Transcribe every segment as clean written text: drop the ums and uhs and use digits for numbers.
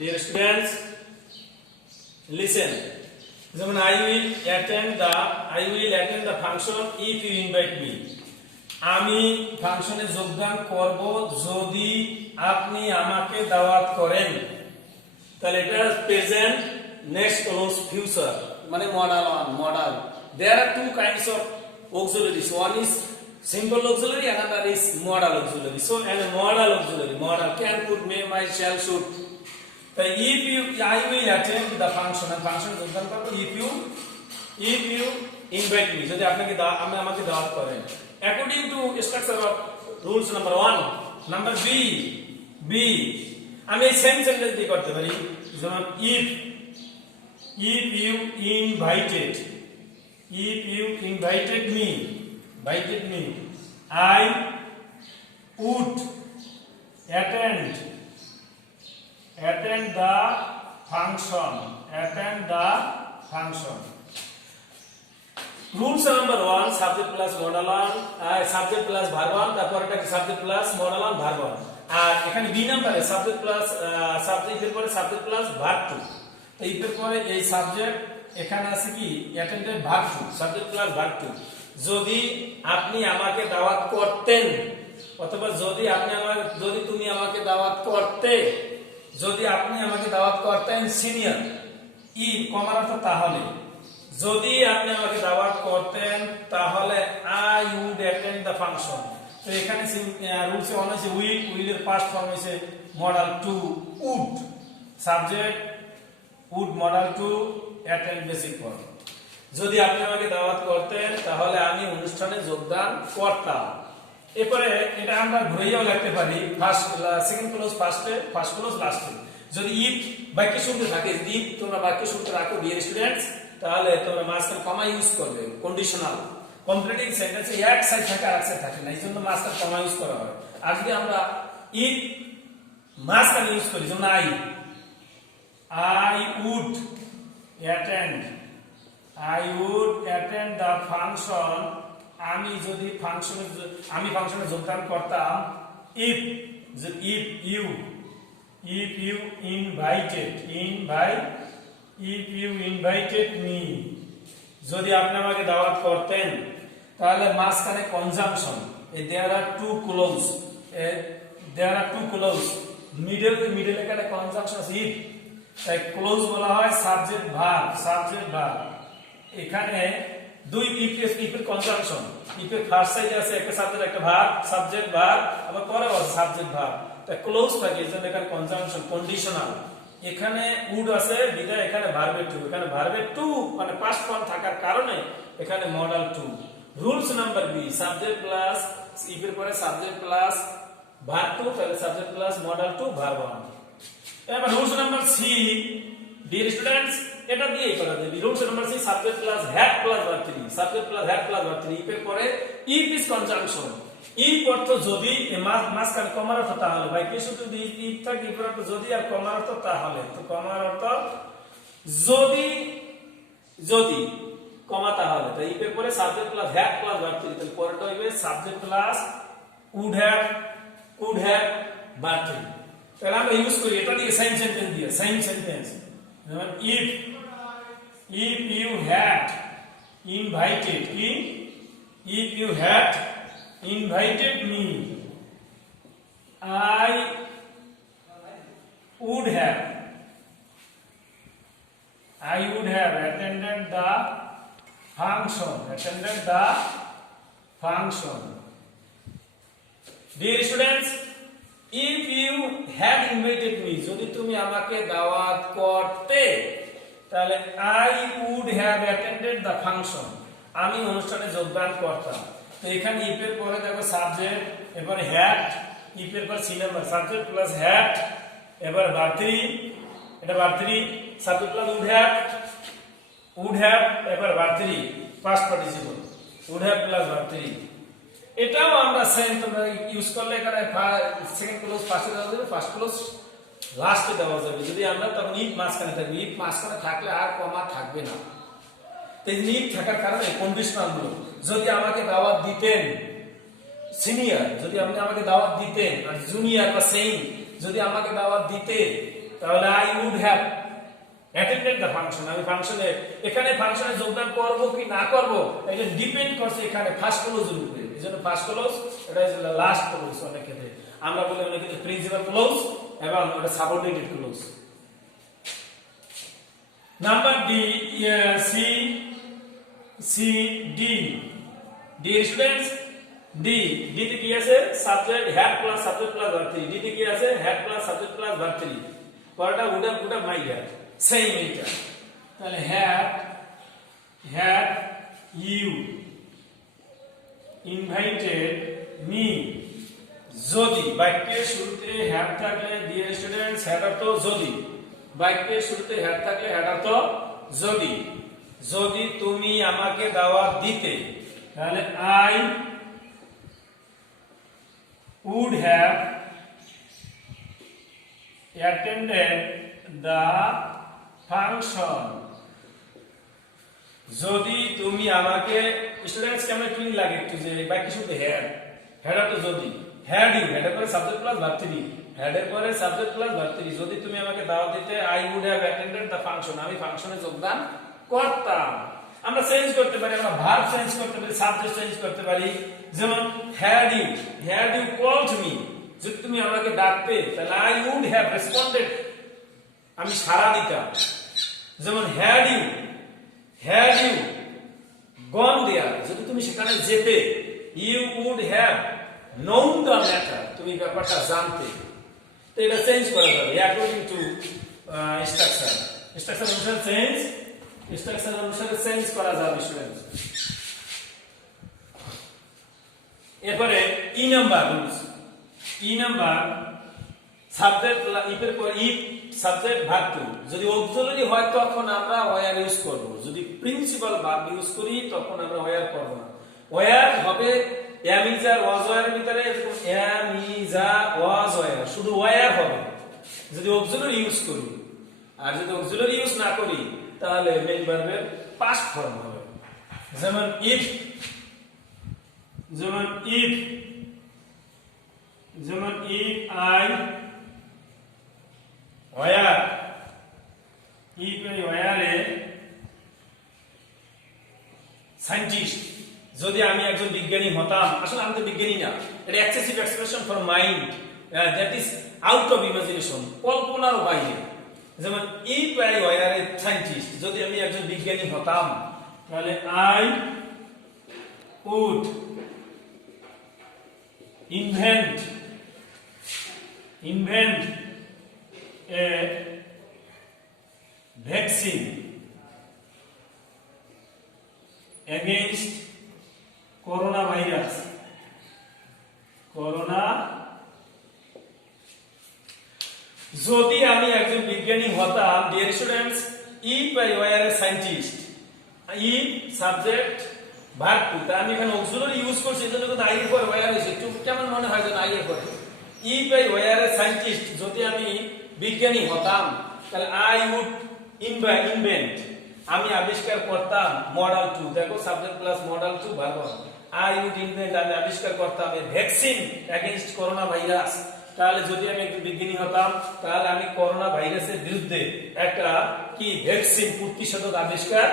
Dear students, listen. যেমন I will attend the function if you invite me. আমি ফাংশনে যোগদান করব যদি আপনি আমাকে দাওয়াত করেন। তাহলে এটা প্রেজেন্ট, নেক্সট ক্লোজ ফিউচার মানে modal. There are two kinds of auxiliaries. One is simple auxiliary, another is modal auxiliary. So, and a modal auxiliary, modal can, could, may, might, shall, should. So, I will attend the function and function যোগদান করব if you invite me. যদি আপনাকে আমাকে দাওয়াত করেন। According to structure of rules number 1, number B আমি এই same sentence দিয়ে করতে পারি। যেমন if you invited me, I would attend the function. Rules number 1, subject plus modal 1, subject plus verb 1, তারপর এটা subject plus modal 1 verb 1, আর এখানে B নম্বরে subject plus subject এর পরে subject plus verb 2। তো এর পরে এই সাবজেক্ট এখানে আছে কি attended verb 2, subject plus verb 2। যদি আপনি আমাকে দাওয়াত করতেন অথবা যদি তুমি আমাকে দাওয়াত করতে, যদি আপনি আমাকে দাওয়াত করতেন সিনিয়র ই কমার অর্থ তাহলে, যদি আপনি আমাকে দাওয়াত করতেন তাহলে I would attend the function. তো এখানে রুলসে অন আছে উইল এর পাস্ট ফর্ম হইছে modal 2 would, subject would modal 2 attend basic form. যদি আপনি আমাকে দাওয়াত করতেন তাহলে আমি অনুষ্ঠানে যোগদান করতাম। এরপরে এটা আমরা ঘুরেও লিখতে পারি ফার্স্ট সেকেন্ড ক্লোজ ফার্স্টে, ফার্স্ট ক্লোজ লাস্টে। যদি ইফ বাক্য শুনতে থাকে, যদি ইফ তোমরা বাক্য শুনতে রাখো ডিয়ার স্টুডেন্টস, তাহলে তোমরা মাঝখানে কমা ইউজ করবে। কন্ডিশনাল কমপ্লিটিং সেন্টেন্সে এক সাইড থাকে আর এক সাইড থাকে না, এইজন্য মাঝখানে কমা ইউজ করা হয়। আর যদি আমরা ইফ মাঝখানে ইউজ করি, যেমন I would attend the function, আমি ফাংশনে যোগদান করতাম if you invited me, যদি আপনি আমাকে দাওয়াত করতেন। তাহলে মাঝখানে conjunction, there are two clause, middle এখানে কনজাংশন আছে if, তাই ক্লোজ বলা হয় সাবজেক্ট ভার্ব। এখানে দুই ইফ এর কনজাংশন, ইফ এর ফার্স্ট সাইডে আছে একটা সাবজেক্ট একটা ভার্ব, সাবজেক্ট ভার্ব, আবার পরে আছে সাবজেক্ট ভার্ব, তাই ক্লোজ থাকে এজন্য এখানে কনজাংশন কন্ডিশনাল। এখানে উড আছে বিদায় এখানে ভার্বের 2, এখানে ভার্বের 2 মানে পাস্ট ফর্ম থাকার কারণে এখানে modal 2। Rules number B, subject plus if এর পরে সাবজেক্ট প্লাস ভার্ব 2, তাহলে সাবজেক্ট প্লাস মডাল 2 ভার্ব 1। এবার rules number C dear students, এটা দিয়েই করা যাবে। Rules number C, subject plus had plus verb 3, subject plus had plus verb 3। এর পরে ইফ ইজ কনজাংশন, ইফ অর্থ যদি, মাঝখানে কমার অর্থ তাহলে, ভাই কি শুধু ইফ থাকে, ইফ অর্থ যদি আর কমার অর্থ তাহলে। তো কমার অর্থ যদি কমা তাহলে, তো ইফ এর পরে subject plus had plus verb 3, তাহলে পরেরটা হবে subject plus would have verb 3। তাহলে আমরা ইউজ করি এটা দিয়ে সেম সেন্টেন্স যেমন if you had invited me, I would have attended the function. Dear students, if you had invited me, যদি তুমি আমাকে দাওয়াত করতে, তাহলে I would have attended the function, আমি অনুষ্ঠানে যোগদান করতাম। তো এখানে if এর পরে দেখো সাবজেক্ট, এবারে had, if এর পর C number, subject plus had, এবার verb 3, এটা verb 3, subject plus would have, এবার verb 3 past participle, would have plus verb 3। এটাও আমরা সেম তোমরা ইউজ করলে এখানে সেকেন্ড ক্লোজ ফার্স্টে দেওয়া যাবে, ফার্স্ট ক্লোজ লাস্টে দেওয়া যাবে। যদি আমরা তখন ইফ মাঝখানে থাকবে, ইফ মাঝখানে থাকলে আর কমা থাকবে না। তো ইফ থাকার কারণে কন্ডিশনাল গুলো, যদি আমাকে দাওয়াত দিতেন সিনিয়র, যদি আপনি আমাকে দাওয়াত দিতেন, আর জুনিয়র বা সেইম যদি আমাকে দাওয়াত দিতে, তাহলে I would have attended the function, আমি ফাংশনে এখানে ফাংশনে যোগদান করব কি না করব এটা ডিপেন্ড করছে এখানে ফার্স্ট ক্লজের উপরে। এজন্য ফার্স্ট ক্লজ এটা ইজ লাস্ট ক্লজ। অনেক ক্ষেত্রে আমরা বলি অনেক ক্ষেত্রে প্রিন্সিপাল ক্লজ এবং এটা subordinated clause. Number D, C D. Dear students, D তে কি আছে? Subject had plus subject plus verb 3। D তে কি আছে? Had plus subject plus verb 3। পরেরটা would have might have, same এইটা। তাহলে হ্যাড ইউ ইনভাইটেড মি। যদি বাক্যের শুরুতে হ্যাড থাকলে, ডিয়ার স্টুডেন্টস, হ্যাড অর্থ যদি। বাক্যের শুরুতে হ্যাড থাকলে হ্যাড অর্থ যদি। যদি তুমি আমাকে দাওয়াত দিতে, তাহলে I would have attended the function. যদি তুমি আমাকে, স্টুডেন্টস কেমন টুইং লাগে একটু যে বাক্য শুনতে হ্যাড অর্থ যদি। হ্যাড ইউ, হ্যাড এর পরে সাবজেক্ট প্লাস ভার্ব 3, হ্যাড এর পরে সাবজেক্ট প্লাস ভার্ব 3। যদি তুমি আমাকে দাওয়াত দিতে, I would have attended the function, আমি ফাংশনে যোগদান করতাম। আমরা চেঞ্জ করতে পারি, আমরা ভার্ব চেঞ্জ করতে পারি, সাবজেক্ট চেঞ্জ করতে পারি। যেমন হ্যাড ইউ কল্ড মি, যদি তুমি আমাকে ডাকতে, তাহলে আই উড হ্যাভ রেসপন্ডেড, আমি সাড়া দিতাম। যেমন হ্যাড ইউ গন দেয়ার, যদি তুমি সেখানে যেতে, you would have known the matter, তুমি ব্যাপারটা জানতে। তো এটা চেঞ্জ করা যাবে অ্যাকর্ডিং টু স্ট্রাকচার অনুসারে চেঞ্জ করা যাবে স্টুডেন্টস। এরপরে ই নাম্বার সাবজেক্ট ইফের পর ইফ সাবজেক্ট ভার্ব টু। যদি অক্সিলারি হয় তখন আমরা ওয়্যার ইউজ করব, যদি প্রিন্সিপাল ভার্ব ইউজ করি তখন আমরা ওয়্যার করব না। ওয়্যার হবে am is are was were ভিতরে, am is are was were, শুধু ওয়্যার হবে যদি অক্সিলারি ইউজ করি। আর যদি অক্সিলারি ইউজ না করি তাহলে মেইন ভার্বের পাস্ট ফর্ম হবে। যেমন if I were, if I were a scientist, যদি আমি একজন বিজ্ঞানী হতাম। আসলে আমি তো বিজ্ঞানী না, এটা excessive expression for mind, that is out of imagination, কল্পনার বাইরে। যেমন if I were a scientist, যদি আমি একজন বিজ্ঞানী হতাম, তাহলে I would invent a vaccine against coronavirus. যদি আমি একজন বিজ্ঞানী হতাম, dear students, if I were a scientist, if subject verb two, তা আমি এখানে অক্সিলারি ইউজ করছি, এজন্য কিন্তু আই এর পরে ওয়্যার হয়েছে। একটু কেমন মনে হয় যেন আই এর পরে। If I were a scientist, যদি আমি বিজ্ঞানী হতাম, তাহলে আই উড ইনভেন্ট, আমি আবিষ্কার করতাম। মডেল টু, দেখো subject plus model two verb. I would invent, আমি আবিষ্কার করতাম a vaccine against coronavirus. তাহলে যদি আমি একজন বিজ্ঞানী হতাম, তাহলে আমি করোনা ভাইরাসের বিরুদ্ধে একটা কি ভ্যাকসিন, প্রতিষেধক আবিষ্কার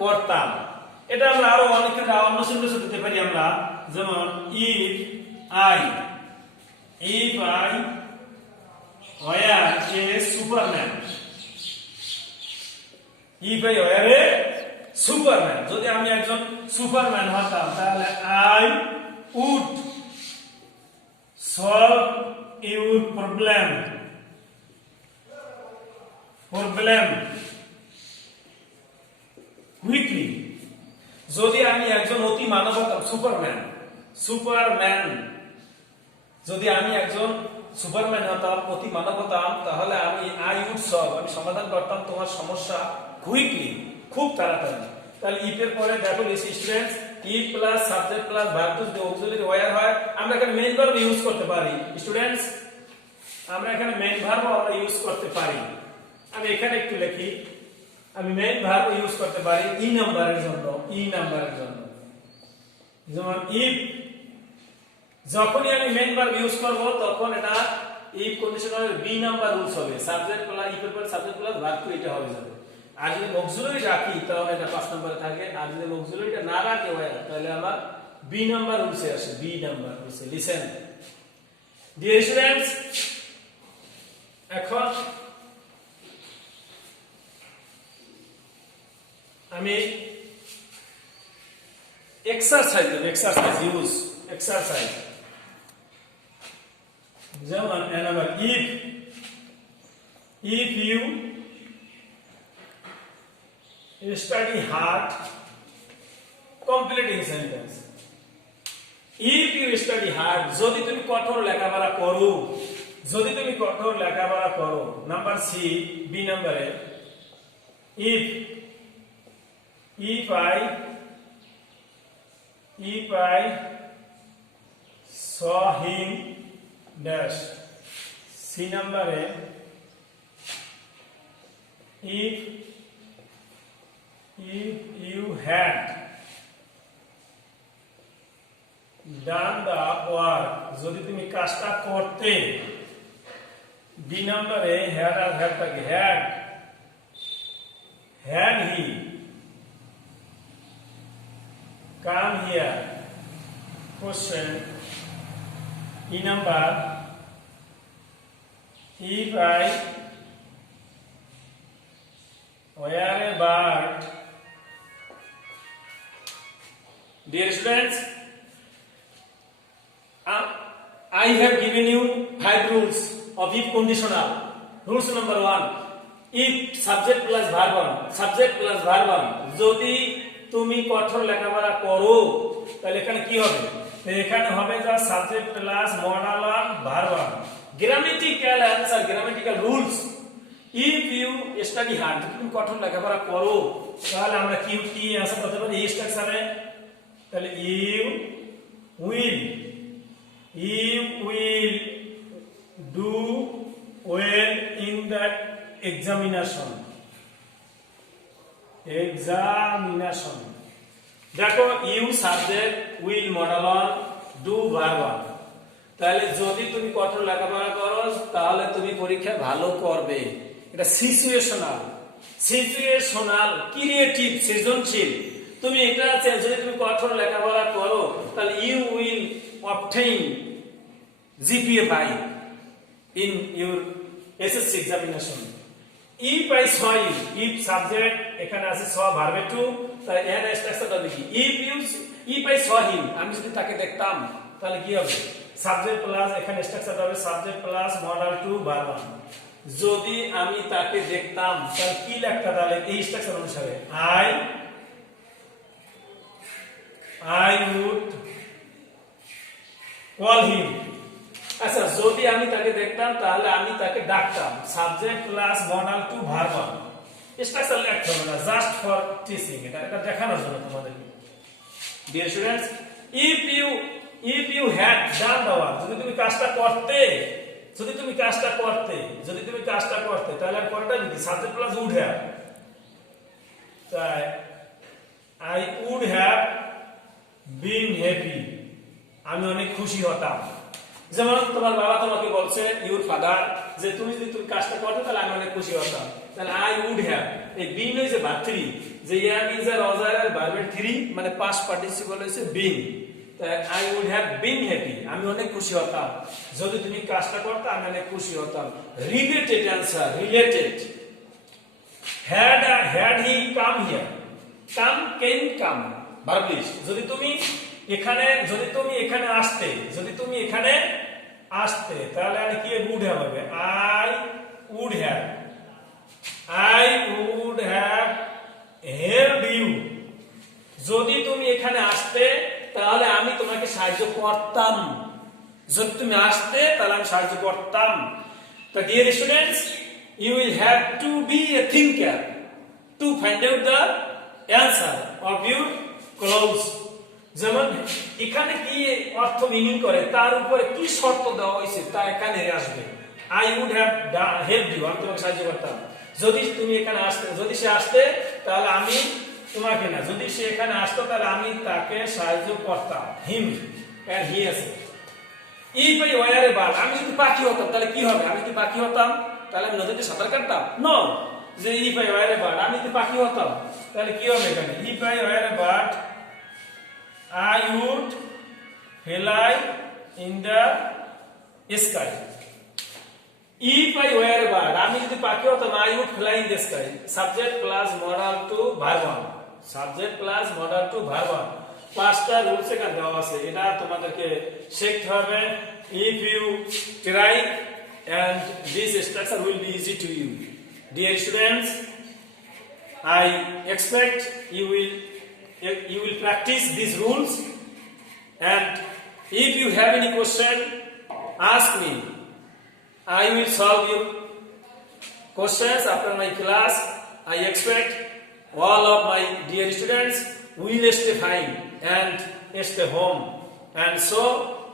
করতাম। এটা আমরা আরো অনেক অন্য সেন্টেন্সে দিতে পারি আমরা। যেমন if I were a superman, if I were a superman, যদি আমি একজন সুপারম্যান হতাম, তাহলে I would solve your problem quickly. যদি আমি একজন অতি মানব হতাম, সুপারম্যান, যদি আমি একজন সুপারম্যান হতাম, অতি মানব হতাম, তাহলে আমি আই উড সলভ, আমি সমাধান করতাম তোমার সমস্যা কুইকলি, খুব তাড়াতাড়ি। তাহলে ইফ এর পরে দেখো students, if plus subject plus verb two যদি অক্সিলারি ওয়্যার হয়, আমরা এখানে মেইন ভার্ব ইউজ করতে পারি। স্টুডেন্টস, আমরা এখানে মেইন ভার্ব আমরা ইউজ করতে পারি। আমি এখানে একটু লিখি, আমি মেইন ভার্ব ইউজ করতে পারি ই নাম্বারের জন্য। যেমন ইফ, যখনই আমি মেইন ভার্ব ইউজ করব তখন এটা if conditional B number rules হবে সাবজেক্ট প্লাস ইফ এর পরে সাবজেক্ট প্লাস ভার্ব টু, এটা হবে যাবে। আর যদি অক্সিলারি রাখি তাহলে এটা 5 নম্বরে থাকে, আর যদি অক্সিলারিটা না রাখি হয় তাহলে আমার বি নাম্বার রুলসে আসে, বি নাম্বার রুলসে। লিসেন ডিয়ার স্টুডেন্টস, এখন আমি এক্সারসাইজ ইউজ এক্সারসাইজ, যেমন number if you study hard, completing sentence, if you study hard, যদি তুমি কঠোর লেখাপড়া করো, যদি তুমি কঠোর লেখাপড়া করো। নাম্বার সি, বি নাম্বারে if I saw him dash, C নাম্বারে if you had done the work, যদি তুমি কাজটা করতে। বি নাম্বারে had আর had থাকে, had he come here, question. E number, if I were a bird. Dear students, I have given you 5 rules of if conditional. Rules number 1, if subject plus verb 1, subject plus verb 1, যদি তুমি কঠোর লেখাপড়া করো তাহলে এখানে কি হবে? এখানে হবে যা subject plus modal on verb on. Grammatical answer, grammatical rules, if you study hard, তুমি কঠোর লেখাপড়া করো তাহলে আমরা কি অ্যানসার করতে পারি এই স্ট্রাকচারে? তাহলে you will do well in that examination. দেখো ইউ সাবজেক্ট, উইল মডাল অন, ডু ভার্ব অন। তাহলে যদি তুমি কঠোর লেখাপড়া করো তাহলে তুমি পরীক্ষায় ভালো করবে। এটা সিচুয়েশনাল ক্রিয়েটিভ, সৃজনশীল। তুমি এটা যদি তুমি কঠোর লেখাপড়া করো তাহলে you will obtain GPA 5 in your SSC examination. if I saw you, if subject এখানে আছে saw verb 2, তাহলে এর স্ট্রাকচারটা দেখি। if I saw him, আমি যদি তাকে দেখতাম তাহলে কি হবে? সাবজেক্ট প্লাস এখানে স্ট্রাকচারটা হবে সাবজেক্ট প্লাস মডাল 2 ভার্ব 1। যদি আমি তাকে দেখতাম তাহলে কি লেখা? তাহলে এই স্ট্রাকচার অনুসারে I would call him। আচ্ছা, যদি আমি তাকে দেখতাম তাহলে আমি তাকে ডাকতাম, subject plus modal 2 verb 1। Structure লিখতে হবে না, জাস্ট ফর টিচিং, এটা দেখানোর জন্য তোমাদেরকে। Dear students, if you had done the work, যদি তুমি কাজটা করতে তাহলে আর পরেরটা যদি সাবজেক্ট প্লাস would have, তাই I would have been happy, আমি অনেক খুশি হতাম। যেমন তোমার বাবা তোমাকে বলছে, ইউর ফাদার, যে তুমি যদি তুমি কাজটা করতে তাহলে আমি অনেক খুশি হতাম। তাহলে আই উড হ্যাভ, এই বিন হইছে ভার্ব 3, যে ইয়াম ইজ আর অজার আর ভার্বের 3 মানে পাস্ট পার্টিসিপল হইছে বিন। তাই I would have been happy, আমি অনেক খুশি হতাম যদি তুমি কাজটা করতে, আমি অনেক খুশি হতাম। Related answer, related. had he come here, come verb list. যদি তুমি এখানে আসতে তাহলে আমি কি would have হবে? I would have helped you, যদি তুমি এখানে আসতে তাহলে আমি তোমাকে সাহায্য করতাম। যদি তুমি আসতে তাহলে আমি সাহায্য করতাম। তো dear students, you will have to be a thinker to find out the answer of your clause। যেমন এখানে কি অর্থ মিনিং করে তার উপরে কি শর্ত দেওয়া হয়েছে তা এখানে আসবে। I would have helped you, আমি তোমাকে সাহায্য করতাম। যদি তুমি এখানে আসতে, যদি সে আসতে তাহলে আমি তোমাকে না, যদি সে এখানে আসতো তাহলে আমি তাকে সাহায্য করতাম। হিম and he আছে। If I were a bird, আমি যদি পাখি হতাম তাহলে কি হবে? আমি যদি পাখি হতাম তাহলে আমি নদীতে সাঁতার কাটতাম? নো। যে if I were a bird, আমি যদি পাখি হতাম তাহলে কি হবে এখানে? If I were a bird I would fly in the sky. If I were a bird, আমি যদি পাখি হতাম I would fly in the sky. Subject plus modal two verb one, subject plus modal two verb one. পাঁচটা rules এখানে দেওয়া আছে, এটা তোমাদেরকে শিখতে হবে। If you try and this structure will be easy to you. Dear students, I expect you will practice these rules, and if you have any question, ask me. I will solve your questions after my class. I expect all of my dear students will stay fine and stay home, and so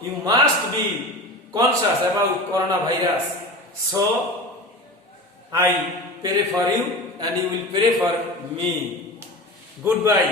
you must be conscious about coronavirus. So I pray for you and you will pray for me. Goodbye.